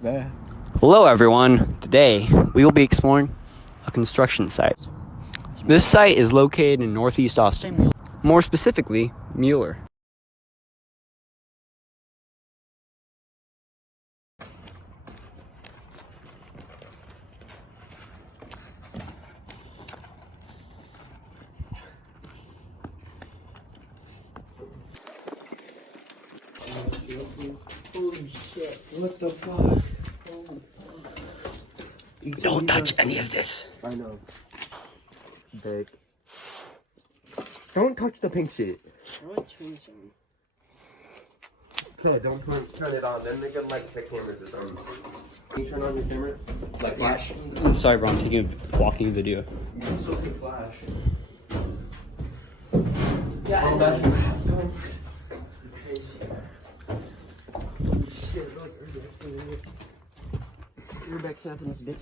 Hello everyone, today we will be exploring a construction site. This site is located in Northeast Austin, more specifically, Mueller. Holy shit, what the fuck? Don't touch any of this. I know. Big. Don't touch the pink shit. Okay, don't turn it on. Then they can like the cameras or something. Can you turn on your camera? Like flash? Sorry bro, I'm taking a walking video. You can still take flash. Yeah, Oh, I that's know. crazy. Shit, like You're back snapping this bitch.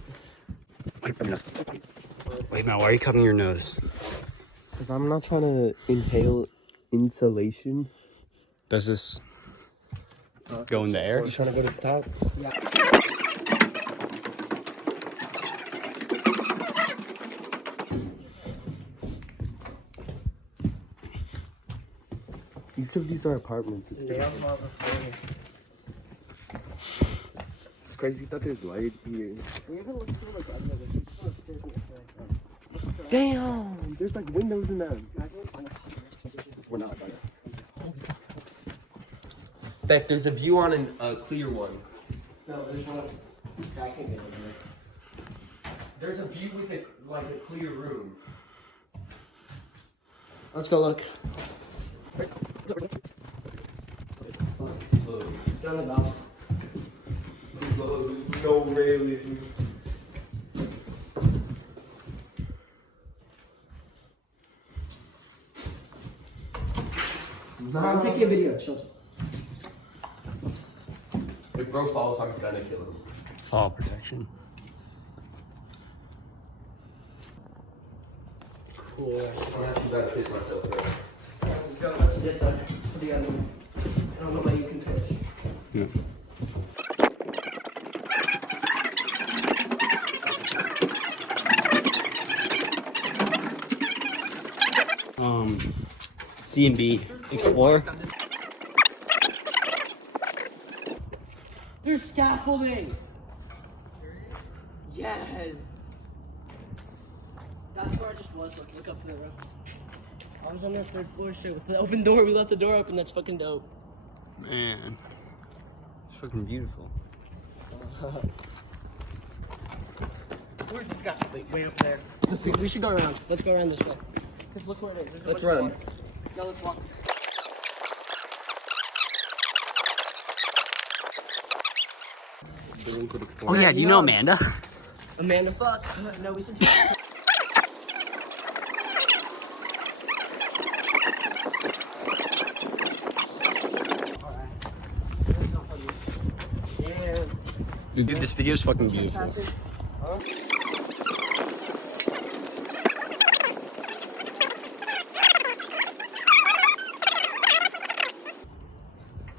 Wait, Matt, why are you covering your nose? Because I'm not trying to inhale insulation. Does this go in the air? You trying to go to the top? Yeah. Each of these are apartments. It's crazy that there's light here. Damn! There's like windows in them. We're not gonna. Beck, there's a view on a clear one. No, there's one. I can't get over there. There's a view with it like a clear room. Let's go look. It's down the bottom. No railing. I'm taking a video. Chill. If bro follows, I'm gonna kill him. Fall protection. Cool. I'm actually about to piss myself though. Let's go. Let's get the video. I don't know what you can piss. Yeah. C&B Explorer. There's scaffolding. Yes. That's where I just was. Look up there, bro. I was on that third floor shit with the open door. We left the door open. That's fucking dope. Man, it's fucking beautiful. Where's the scaffolding? Way up there. We should go around. Let's go around this way. Cause look where it is. There's a Let's bunch of run. water. Now let's walk. Oh yeah, do you know Amanda? Amanda, fuck. No, we should. Dude, this video is fucking beautiful.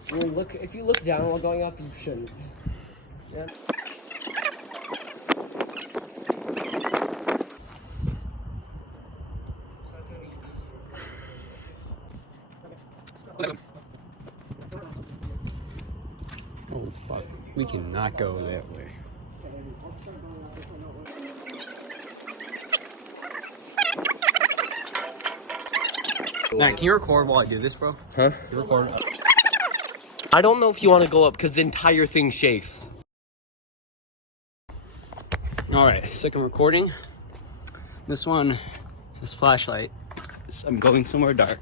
I mean, look, if you look down while going up, you shouldn't. Yeah. Oh fuck, we cannot go that way. Matt, can you record while I do this, bro? Huh? You record. I don't know if you want to go up because the entire thing shakes. Alright, second recording. This one, this flashlight, I'm going somewhere dark.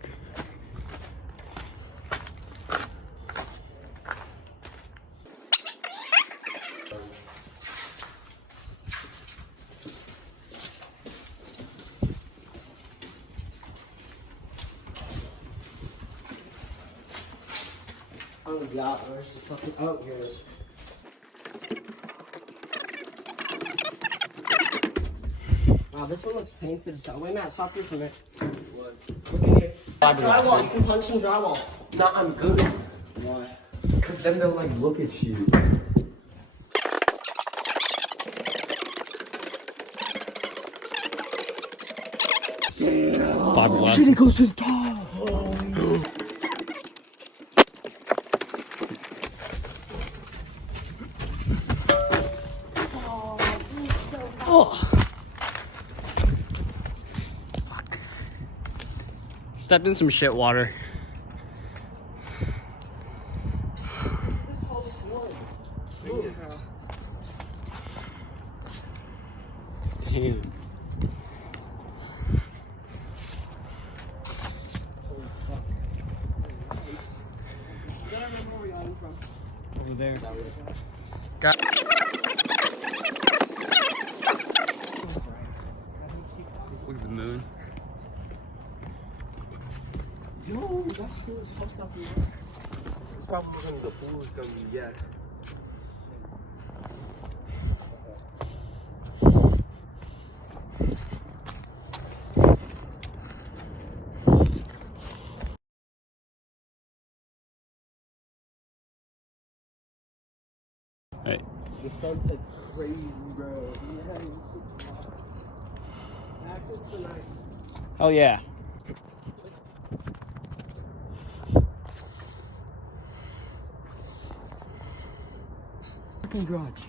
Oh god, where's the fucking. Oh, here it is. Wow, this one looks painted. So wait, Matt, stop here for a minute. What? Look at here. That's drywall. You can punch some drywall. No, I'm good. Why? Because then they'll like look at you. Fiberglass. Shit, it goes to the top. Oh. Fuck. Stepped in some shit water. Damn. Over there. Got Look at the moon. Yo, that's cool as fuck up here. It's probably when the pool is gonna be, yeah. Right. The sunset's crazy, bro. Access tonight. Oh yeah. Parking garage.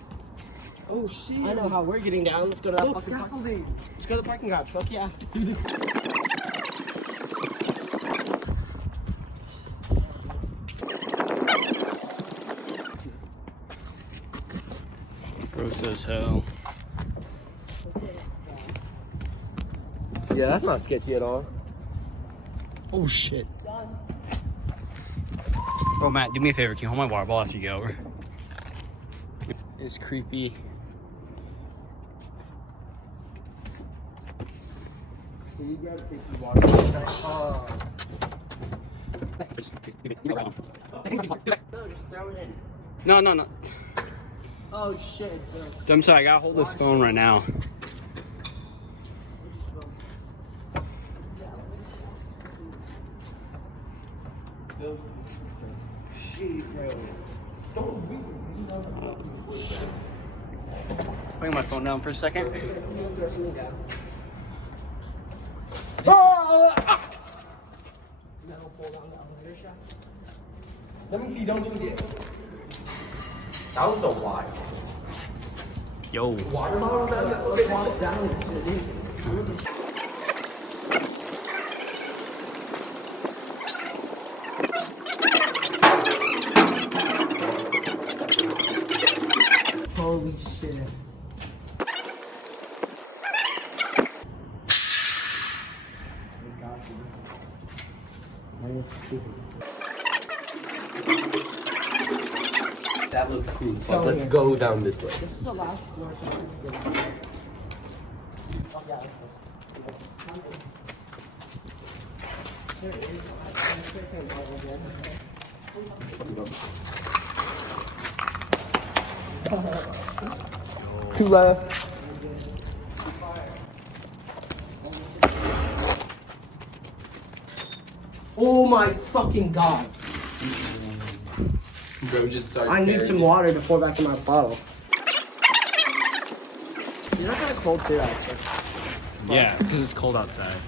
Oh shit. I know how we're getting down. Let's go to that fucking scaffolding. Let's go to the parking garage. Fuck yeah. Gross as hell. Yeah, that's not sketchy at all. Oh shit. Bro, Matt, do me a favor. Can you hold my water bottle after you go over? It's creepy. Can you guys take the water? No, just throw it in. No. Oh shit. I'm sorry, I gotta hold this phone right now. Putting my phone down for a second. Let me see, don't do it. That was a lot. Yo. Water bottle down. Holy shit. That looks cool. So let's go down this way. This is the last floor. Oh, yeah. There it is. Two left. Oh my fucking god. Bro, just start. I need some water to pour back in my bottle. You're not kind of cold too, actually. Yeah, because it's cold outside.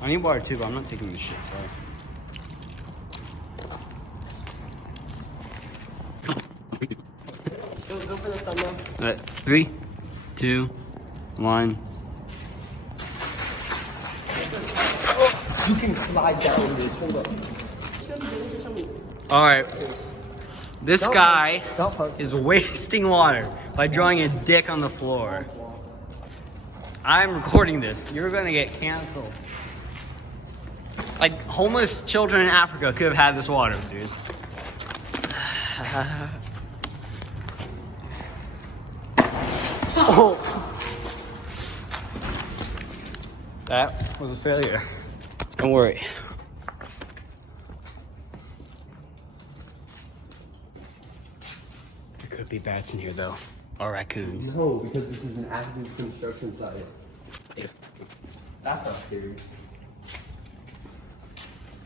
I need water too, but I'm not taking this shit, sorry. Go for the thumbnail. Alright, 3, 2, 1. You can slide down this. Hold up. Alright. This guy Don't post. is wasting water by drawing a dick on the floor. I'm recording this. You're gonna get canceled. Like, homeless children in Africa could have had this water, dude. Oh. That was a failure. Don't worry. There could be bats in here, though. or raccoons. No, because this is an active construction site. That's not scary.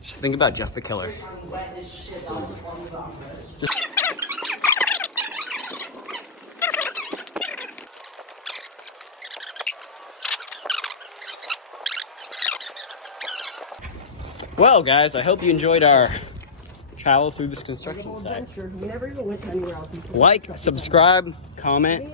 Just think about Jeff the Killer. Wet as shit. That was funny about this. Well, guys, I hope you enjoyed our travel through this construction site. We never even went anywhere else. Like, subscribe, comment,